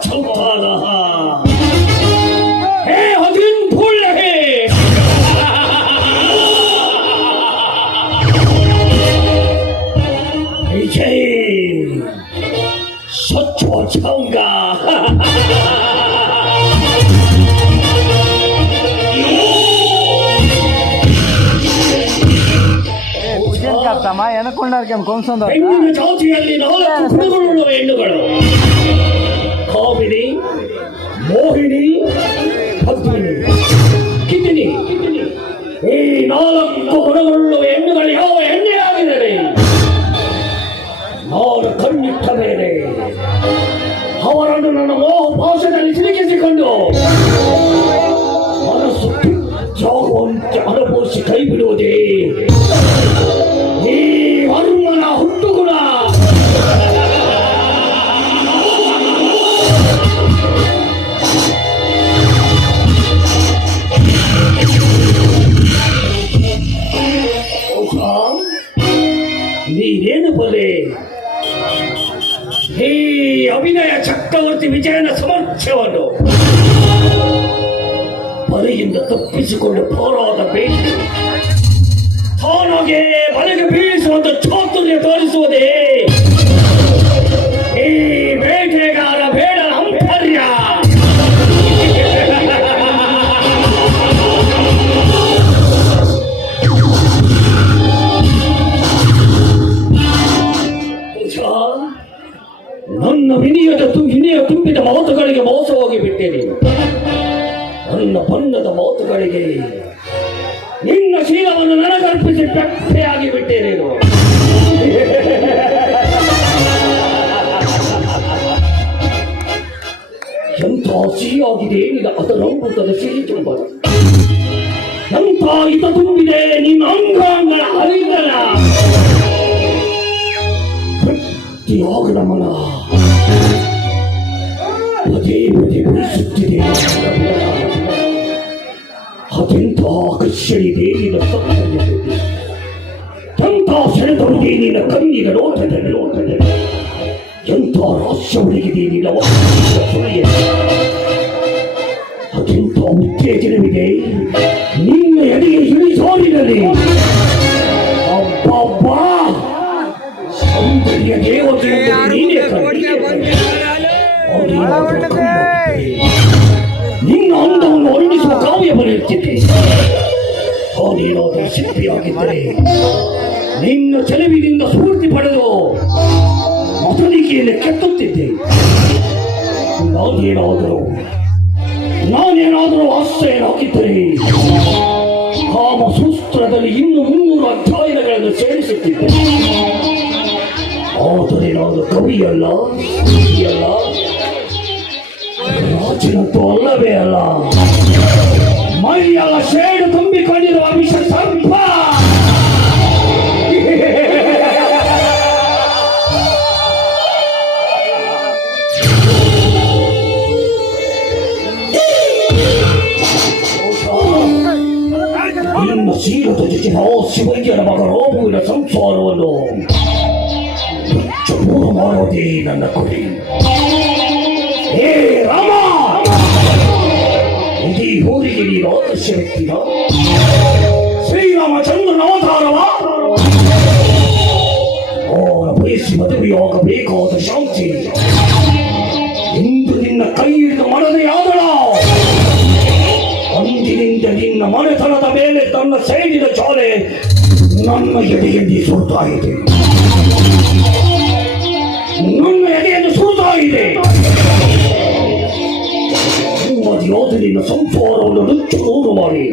초보하라 해 하긴 볼래 해 이제 서초 청가 ಪೂಜೆ ಮಾಡ್ತಮ್ಮ ಏನಕ್ಕೆ ಕೊಂಡಾರ್ಕೆ ಕೊಂಸೊಂದು ಬೆಂಗಳೂರು ಚೌತಿಯಲ್ಲಿ ನಾಲ್ಕು ಕುರುಗಳು ಹೆಣ್ಣುಗಳು ಕಾಮಿನಿ ಮೋಹಿನಿ ಭದ್ರಿನಿ ಕಿಡ್ನಿ ಈ ನಾಲ್ಕು ಗುಣಗಳು ಹೆಣ್ಣುಗಳು ಯಾವ ಹೆಣ್ಣೆ ಆಗಿದ್ದಾರೆ ನಾನು ಕಣ್ಣಿಟ್ಟ ಸಾಮರ್ಥ್ಯವನ್ನು ಬಲೆಯಿಂದ ತಪ್ಪಿಸಿಕೊಂಡು ಪಾರಾದ ಬಿಟ್ಟೆ ನೀನು ನನ್ನ ಬಣ್ಣದ ಮಾತುಗಳಿಗೆ ನಿನ್ನ ಶೀಲವನ್ನು ನನಗರ್ಪಿಸಿ ಬೆಪ್ಪೆಯಾಗಿ ಬಿಟ್ಟೆ ನೀನು. ಎಂಥ ಸಿಹಿಯಾಗಿದೆ ನಿನ್ನ ಅದರಮೃತದ ಸಿಹಿ ತುಂಬದ ಎಂಥ ಇದ ತುಂಬಿದೆ ನಿನ್ನ ಅಂಗಾಂಗಳ ಹರಿದನ. ತೃಪ್ತಿಯಾಗದ ಮನ. ಪದೇ ಪದೇ ಬಯಸುತ್ತಿದೆ ಅದೆಂಥ ಆಕರ್ಷಣಿದೆ ನಿನ್ನ ಸೌಂದರ್ಯದಲ್ಲಿ ಎಂಥ ಸೆಳೆದೊಳಗೆ ನಿನ್ನ ಕಣ್ಣಿನ ನೋಟದಲ್ಲಿ ನೋಟದಲ್ಲಿ ಎಂಥ ರಹಸ್ಯ ಒಳಗಿದೆ ನಿನ್ನ ಅದೆಂಥ ಉತ್ತೇಜನವಿದೆ ನಿನ್ನ ಎಡೆಗೆ ಇಳಿಸೋರಿನಲ್ಲಿ ಅಬ್ಬಬ್ಬಾ ಸೌಂದರ್ಯ ದೇವತೆ ನೀನೇ ಕಣ್ಣೀನೇ ಕಣ್ಣು. ನಿನ್ನ ಅಂದವನ್ನು ವರ್ಣಿಸುವ ಕಾವ್ಯ ಬರೆಯುತ್ತಿದ್ದೆ. ಅವನೇನಾದರೂ ಶಿಲ್ಪಿಯಾಗಿದ್ದರೆ ನಿನ್ನ ಚೆಲುವಿನಿಂದ ಸ್ಫೂರ್ತಿ ಪಡೆದು ಮತನಿಕೆಯಲ್ಲಿ ಕೆತ್ತುತ್ತಿದ್ದೆ ನಾನೇನಾದರೂ ನಾನೇನಾದರೂ ಆಶ್ರಯನಾಗಿದ್ದರೆ ಕಾಮ ಸೂತ್ರದಲ್ಲಿ ಇನ್ನು ಮುನ್ನೂರು ಅಧ್ಯಾಯಗಳನ್ನು ಸೇರಿಸುತ್ತಿದ್ದೆ. ಆದರೆ ನಾನು ಕವಿಯಲ್ಲ ಕವಿಯಲ್ಲ ರಾಜನಂತೂ ಅಲ್ಲವೇ ಅಲ್ಲ. ಮೈಯೆಲ್ಲ ಶೇಡು ತುಂಬಿಕೊಂಡಿರುವ ವಿಷ ಸರ್ಪ ನಿನ್ನ ಶೀಲದ ಜೊತೆ ಶಿವಯ್ಯನ ಮಗ ರೋಗುವಿನ ಸಂಸಾರವನ್ನು. ಮಾಡೋದೇ ನನ್ನ ಗುರಿ ಆದರ್ಶ ವ್ಯಕ್ತಿನ ಶ್ರೀರಾಮಚಂದ್ರನ ಅವತಾರವ ಅವನ ಬಯಸಿ ಮದುವೆಯಾಗಬೇಕಾದ ಶಾಂತಿ. ಇಂದು ನಿನ್ನ ಕೈ ಹಿಡಿದು ಮಡದೆಯಾದಳ ಅಂದಿನಿಂದ ನಿನ್ನ ಮನೆತನದ ಮೇಲೆ ತನ್ನ ಸೈಡಿನ ಚೋಲೆ ನನ್ನ ಎಡೆಯಲ್ಲಿ ಸುಡ್ತಾ ಇದೆ ನನ್ನ ಎಡೆಯನ್ನು ಸುಡ್ತಾ ಇದೆ ಮದುವೆಯಾದ ನಿನ್ನ ಸಂಸಾರವನ್ನು ನುಚ್ಚು ಮಾಡಿ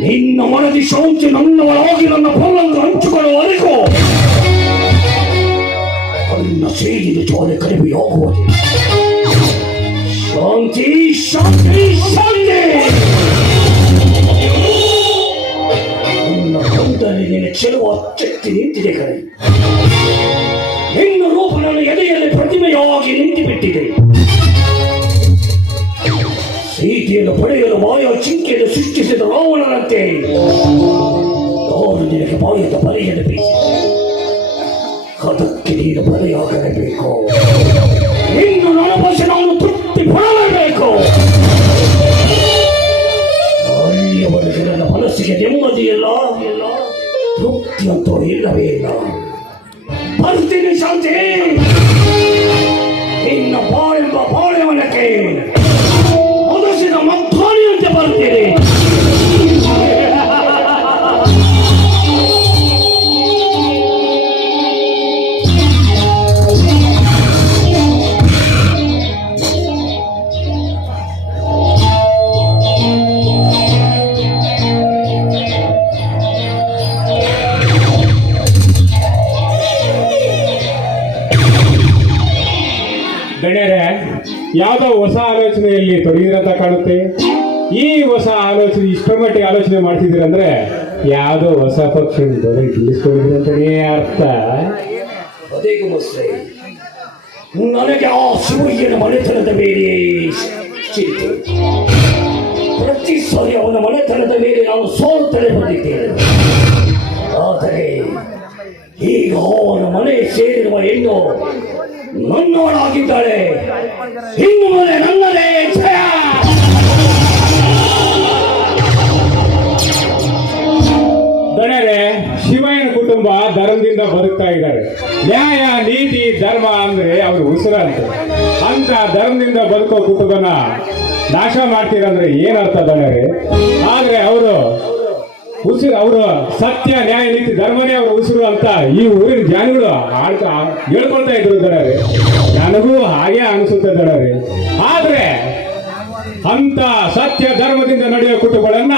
ನಿನ್ನ ಮನದಿ ಶಾಂತಿ ನನ್ನವರಾಗಿ ನನ್ನ ಫಲವನ್ನು ಹಂಚಿಕೊಳ್ಳುವವರೆಗೂ ನನ್ನ ಸೇರಿದ ಕಡಿಮೆ ಹೋಗುವುದು. ಶಾಂತಿ ಶಾಂತಿ ಶಾಂತಿ! ನನ್ನ ಮುಖದಲ್ಲಿ ನಿನ್ನ ಚೆಲುವ ಚೆತ್ತಿ ನಿಂತಿದೆ ಕರೆ. ನಿನ್ನ ರೂಪ ನನ್ನ ಎದೆಯಲ್ಲಿ ಪ್ರತಿಮೆಯಾಗಿ ನಿಂತು ಸೀತೆಯನ್ನು ಪಡೆಯಲು ಮಾಯ ಚಿಂಕೆಯನ್ನು ಸೃಷ್ಟಿಸಿದ ರಾವಣನಂತೆ. ನಾನು ನಿನಗೆ ಮಾಯದ ಬರೆಯಲು ಬೇಕು ಅದಕ್ಕೆ ನೀನು ಬರೆಯಾಗಲೇಬೇಕು ನಿನ್ನ ನನಬಸಿ ನಾನು ತೃಪ್ತಿ ಪಡಲೇಬೇಕು. ಅಲ್ಲಿಯವರೆಗೆ ನನ್ನ ಮನಸ್ಸಿಗೆ ನೆಮ್ಮದಿ ಇಲ್ಲ. ತೃಪ್ತಿ ಅಂತೂ ಇಲ್ಲವೇ ಇಲ್ಲ. ಬರ್ತೀನಿ ಶಾಂತಿ. ಗಣ್ಯರೇ ಯಾವುದೋ ಹೊಸ ಆಲೋಚನೆಯಲ್ಲಿ ತೊಡಗಿರಂತ ಕಾಣುತ್ತೆ. ಈ ಹೊಸ ಆಲೋಚನೆ, ಇಷ್ಟರ ಮಟ್ಟಿಗೆ ಆಲೋಚನೆ ಮಾಡ್ತಿದ್ದೀರಂದ್ರೆ ಯಾವುದೋ ಹೊಸ ಪಕ್ಷ ಗೆಲ್ಲಿಸ್ಕೊಂಡಿದ್ದೀರಂತನೇ ಅರ್ಥ. ನನಗೆ ಆ ಸೂರ್ಯನ ಮನೆತನದ ಪ್ರತಿ ಸಾರಿ ಅವನ ಮನೆತನದ ಮೇಲೆ ನಾನು ಸೋಲುತ್ತಲೇ ಬಂದಿದ್ದೇನೆ ಆದರೆ ಈಗ ಅವನ ಮನೆ ಸೇರಿರುವ ಹೆಣ್ಣು ನನ್ನವಳಾಗಿದ್ದಾಳೆ ಇನ್ನು ಮನೆ ನನ್ನದೇ ಜಯ. ಶಿವಯ್ಯನ ಕುಟುಂಬ ಧರ್ಮದಿಂದ ಬದುಕ್ತಾ ಇದ್ದಾರೆ. ನ್ಯಾಯ, ನೀತಿ, ಧರ್ಮ ಅಂದ್ರೆ ಅವ್ರ ಉಸಿರಂತ ಅಂತ ಧರ್ಮದಿಂದ ಬದುಕೋ ಕುಟುಂಬನ ನಾಶ ಮಾಡ್ತೀರಂದ್ರೆ ಏನರ್ಥ ದಣ್ಯರೇ ಆದ್ರೆ ಅವರು ಉಸಿರು ಅವರು ಸತ್ಯ, ನ್ಯಾಯ, ನೀತಿ, ಧರ್ಮನೇ ಅವರ ಉಸಿರು ಅಂತ ಈ ಊರಿನ ಜ್ಞಾನಿಗಳು ಆಡ್ತಾ ಹೇಳ್ಕೊಳ್ತಾ ಇದ್ರು ದಡಾರಿ. ನನಗೂ ಹಾಗೆ ಅನಿಸುತ್ತೆ ದಡಾರಿ. ಆದ್ರೆ ಅಂತ ಸತ್ಯ, ಧರ್ಮದಿಂದ ನಡೆಯುವ ಕುಟುಂಬಗಳನ್ನ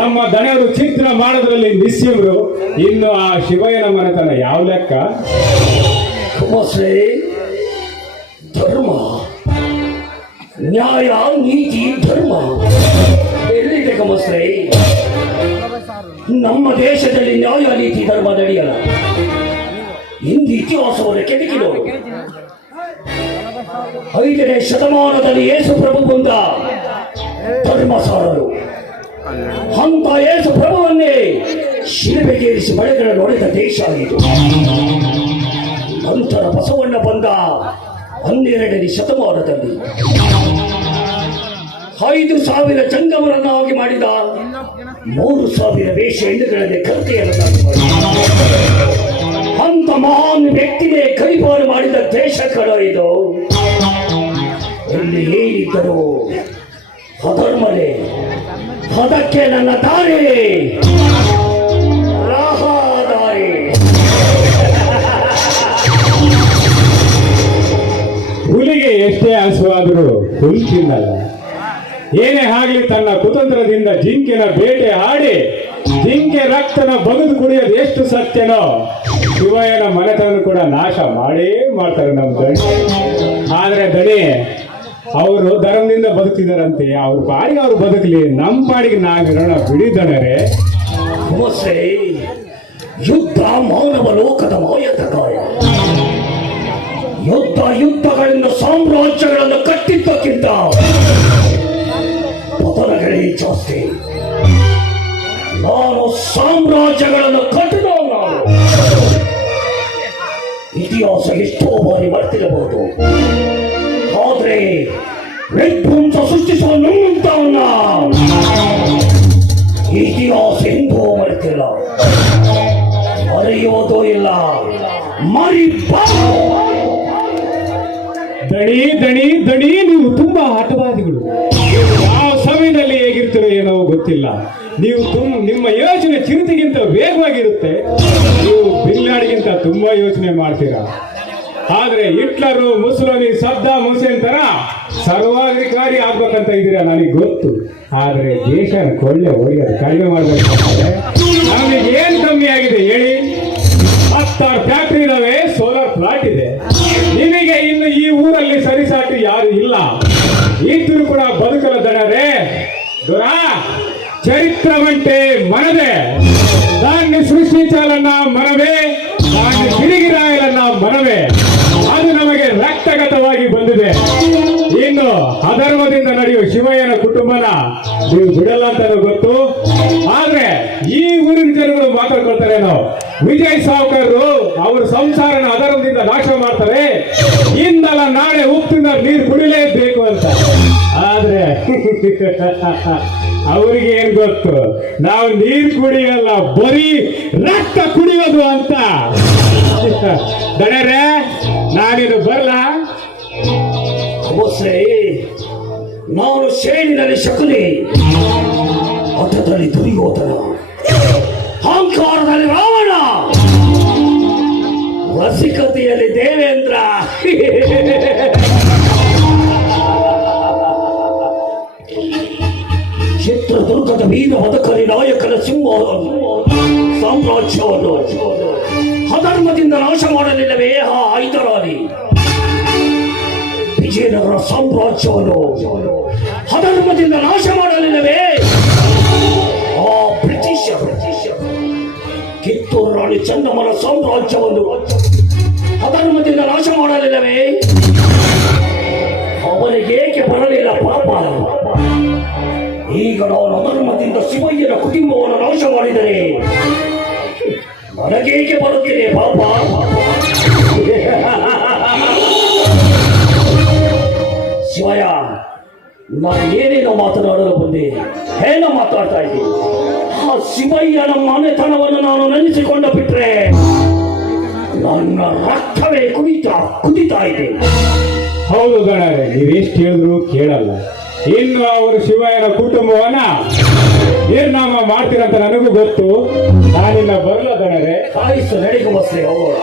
ನಮ್ಮ ದಣಿಯರು ಚಿತ್ರ ಮಾಡೋದ್ರಲ್ಲಿ ನಿಸ್ಸಿಮರು ಇನ್ನು ಆ ಶಿವಯ್ಯನ ಮನೆತನ ಯಾವ ಲೆಕ್ಕ? ಧರ್ಮ, ನ್ಯಾಯ, ನೀತಿ, ಧರ್ಮ. ಎಲ್ಲಿದೆ ಕಮಸ್ರೆ ನಮ್ಮ ದೇಶದಲ್ಲಿ ನ್ಯಾಯ ನೀತಿ ಧರ್ಮ ನಡೆಯಲ್ಲ. ಹಿಂದಿ ಇತಿಹಾಸವನ್ನು ಕೆದಕಿದವರು ಐದನೇ ಶತಮಾನದಲ್ಲಿ ಯೇಸು ಪ್ರಭು ಬಂದ. ಧರ್ಮಸಾರರು ಅಂತ ಯೇಸು ಪ್ರಭುವನ್ನೇ ಶಿಲ್ಬೆಗೇರಿಸಿ ಬಳೆಗಳ ನೋಡಿದ ದೇಶ ಇದು. ನಂತರ ಬಸವಣ್ಣ ಬಂದ ಹನ್ನೆರಡನೇ ಶತಮಾನದಲ್ಲಿ. ಐದು ಸಾವಿರ ಜಂಗಮರನ್ನಾಗಿ ಮಾಡಿದ. ಮೂರು ಸಾವಿರ ವೇಷ ಹೆಣ್ಣುಗಳಲ್ಲಿ ಕರ್ತೆಯನ್ನು ಅಂತ ಮಹಾನ್ ವ್ಯಕ್ತಿನೇ ಕೈಪಾರು ಮಾಡಿದ ದೇಶ ಕಡ ಇದು. ಇಲ್ಲಿ ಏನಿದ್ದರು ಅಧರ್ಮನೇ ಅದಕ್ಕೆ ನನ್ನ ದಾರಿ ಹುಲಿಗೆ ಎಷ್ಟೇ ಆಸವಾದರೂ ಹುಲ್ ತಿನ್ನಲ್ಲ. ಏನೇ ಆಗ್ಲಿ ತನ್ನ ಕುತಂತ್ರದಿಂದ ಜಿಂಕೆನ ಬೇಟೆ ಆಡಿ, ಜಿಂಕೆ ರಕ್ತನ ಬಗೆದು ಕುಡಿಯೋದು ಎಷ್ಟು ಸತ್ಯನೋ, ಶಿವಯ್ಯನ ಮನೆತನ ಕೂಡ ನಾಶ ಮಾಡೇ ಮಾಡ್ತಾರೆ ನಮ್ಮ ದಣಿ. ಆದ್ರೆ ದಣಿ, ಅವರು ಧರ್ಮದಿಂದ ಬದುಕಿದಾರಂತೆ ಅವ್ರ ಪಾಡಿಗೆ ಅವ್ರು ಬದುಕಲಿ. ನಮ್ಮ ಪಾಡಿಗೆ ನಾಗರಣ ಬಿಡಿದಣರೆ ಯುದ್ಧ ಮೌನವ ಲೋಕದ ಮಾಯದ ಕಾಯ ಯುದ್ಧ ಯುದ್ಧಗಳನ್ನು ಸಾಮ್ರಾಜ್ಯಗಳನ್ನು ಕಟ್ಟಿದ್ದಕ್ಕಿಂತ ಜಾಸ್ತಿ ನಾನು ಸಾಮ್ರಾಜ್ಯಗಳನ್ನು ಕಟ್ಟಿದ ನಾನು ಇತಿಹಾಸ ಎಷ್ಟೋ ಬಾರಿ ಬರ್ತಿರಬಹುದು. ಆದ್ರೆ ವಿಧ್ವಂಸ ಸೃಷ್ಟಿಸುವ ನಿಮ್ಮಂತವನ್ನ ಇತಿಹಾಸ ಎಂದೂ ಮರೆತಿಲ್ಲ. ಮರೆಯೋದು ಇಲ್ಲ. ಮರಿ ದಣಿ ದಣಿ ದಣಿ, ನೀವು ತುಂಬಾ ಆಟವಾದಿಗಳು ಯಾವ ಸಮಯದಲ್ಲಿ ಏನೋ ಗೊತ್ತಿಲ್ಲ. ನೀವು ತುಂಬ ನಿಮ್ಮ ಯೋಚನೆ ಚಿರತೆಗಿಂತ ವೇಗವಾಗಿರುತ್ತೆ. ನೀವು ಬಿಲ್ಲಾಡಿಗಿಂತ ತುಂಬಾ ಯೋಚನೆ ಮಾಡ್ತೀರಾ. ಆದ್ರೆ ಹಿಟ್ಲರು, ಮುಸೋಲಿನಿ, ಸದ್ದ, ಹುಸೇನ್ ತರ ಸರ್ವಾಧಿಕಾರಿ ಆಗ್ಬೇಕಂತ ಇದ್ದೀರಾ ನನಗೆ ಗೊತ್ತು. ಆದ್ರೆ ದೇಶ ಕೊಳ್ಳೆ ಒಳ್ಳೆಯದು ಕಡಿಮೆ ಮಾಡ್ಬೇಕಾದ್ರೆ ನಮಗೆ ಏನ್ ಕಮ್ಮಿ ಆಗಿದೆ ಹೇಳಿ? ಹತ್ತಾರು ಫ್ಯಾಕ್ಟ್ರಿ ಇದಾವೆ ಸೋಲಾರ್ ಪ್ಲಾಟ್ ಇದೆ. ದೊರ, ಚರಿತ್ರವಂತೆ ಮನದೆ. ಧಾನ್ಯ ಗಿರಿಚಲನ್ನ ಮನವೇ ನಾನು ಗಿರಿಗಿರಾಯಲನ್ನ ಮನವೇ. ಅದು ನಮಗೆ ರಕ್ತಗತವಾಗಿ ಬಂದಿದೆ. ಇನ್ನು ಅಧರ್ಮದಿಂದ ನಡೆಯುವ ಶಿವಯ್ಯನ ಕುಟುಂಬನ ನೀವು ಬಿಡಲ್ಲ ಅಂತ ಗೊತ್ತು. ಆದ್ರೆ ಈ ಊರಿನ ಜನಗಳು ಮಾತಾಡ್ಕೊಳ್ತಾರೆ ನಾವು. ವಿಜಯ್ ಸಾವ್ಕರ್ರು ಅವರು ಸಂಸಾರನ ಅಧರ್ಮದಿಂದ ನಾಶ ಮಾಡ್ತಾರೆ. ಇಂದಲ್ಲ ನಾಳೆ ಉಪ್ಪಿನ ನೀರು ಕುಡಿಲೇಬೇಕು ಅಂತ. ಆದ್ರೆ ಅವ್ರಿಗೆ ಏನ್ ಗೊತ್ತು? ನಾವು ನೀರು ಕುಡಿಯಲ್ಲ, ಬರೀ ರಕ್ತ ಕುಡಿಯೋದು ಅಂತ. ದಣರೆ, ನಾನಿದು ಅವಸೆ ನಾನು ಶ್ರೇಣಿನಲ್ಲಿ ಶಕುನಿ. ಅರ್ಥದಲ್ಲಿ ದುರ್ಯೋಧನ ಅಹಂಕಾರದಲ್ಲಿ ರಾವಣ. ರಸಿಕತೆಯಲ್ಲಿ ದೇವೇಂದ್ರ. ಸಾಮ್ರಾಜ್ಯವನ್ನು ಅಧರ್ಮದಿಂದ ನಾಶ ಮಾಡಲಿಲ್ಲವೇ? ಆ ಹೈದರಾಲಿ. ವಿಜಯನಗರ ಸಾಮ್ರಾಜ್ಯವನ್ನು ಅಧರ್ಮದಿಂದ ನಾಶ ಮಾಡಲಿಲ್ಲವೇ? ಆ ಬ್ರಿಟಿಷರು ಕಿತ್ತೂರು ರಾಣಿ ಚಂದಮನ ಸಾಮ್ರಾಜ್ಯವನ್ನು ಅಧರ್ಮದಿಂದ ನಾಶ ಮಾಡಲಿಲ್ಲವೇ? ಅವನಿಗೆ ಏಕೆ ಬರಲಿಲ್ಲ ಪಾಪ? ಈಗ ನಾನು ಅಧರ್ಮದಿಂದ ಶಿವಯ್ಯನ ಕುಟುಂಬವನ್ನು ನಾಶ ಮಾಡಿದರೆ ನನಗೇಕೆ ಬರುತ್ತೇನೆ, ಪಾಪ? ಶಿವಯ್ಯ, ನಾನು ಏನೇನೋ ಮಾತನಾಡಲು ಬಂದೆ ಏನೋ ಮಾತಾಡ್ತಾ ಇದ್ದೀನಿ? ಆ ಶಿವಯ್ಯನ ಮನೆತನವನ್ನು ನಾನು ನೆನೆಸಿಕೊಂಡು ಬಿಟ್ರೆ ನನ್ನ ರಕ್ತವೇ ಕುದಿತಾ ಕುದಿತಾ ಇದೆ. ಹೌದು ಗಣ ನೀವೆಷ್ಟು ಹೇಳಿದ್ರು ಕೇಳಲ್ಲ. ಇನ್ನು ಅವರು ಶಿವಯ್ಯನ ಕುಟುಂಬವನ್ನ ನಿರ್ನಾಮ ಮಾಡ್ತೀರಂತ ನನಗೂ ಗೊತ್ತು. ನಾನಿನ್ನ ಬರ್ಲದಣರೆ ಕಾಯಿಸು ನಡಿಗೂ ಮಸ್ಲಿ ಹೋಗೋಣ